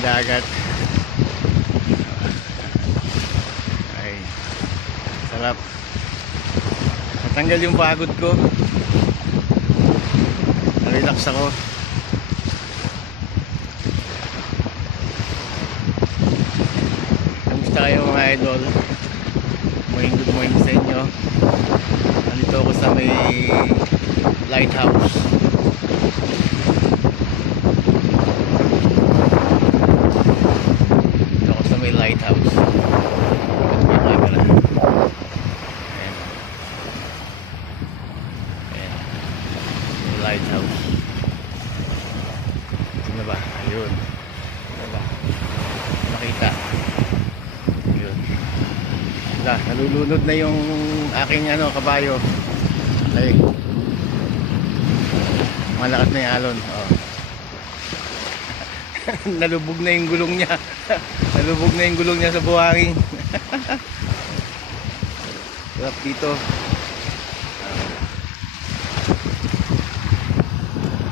ng dagat. Ay, sarap. Natanggal yung pagod ko. Relax ako. Kamusta kayo mga idol? Good morning sa inyo. Nandito ako sa may lighthouse. Dito ako sa may lighthouse. May camera. Ayan. Ayan. May lighthouse. Sino ba? Ayun. Sino ba? Makita. Ayun. Nalulunod na yung aking kabayo. Ay, malakas na yung alon. Nalubog na yung gulong niya. Nalubog na yung gulong niya sa buhangin. Sarap dito.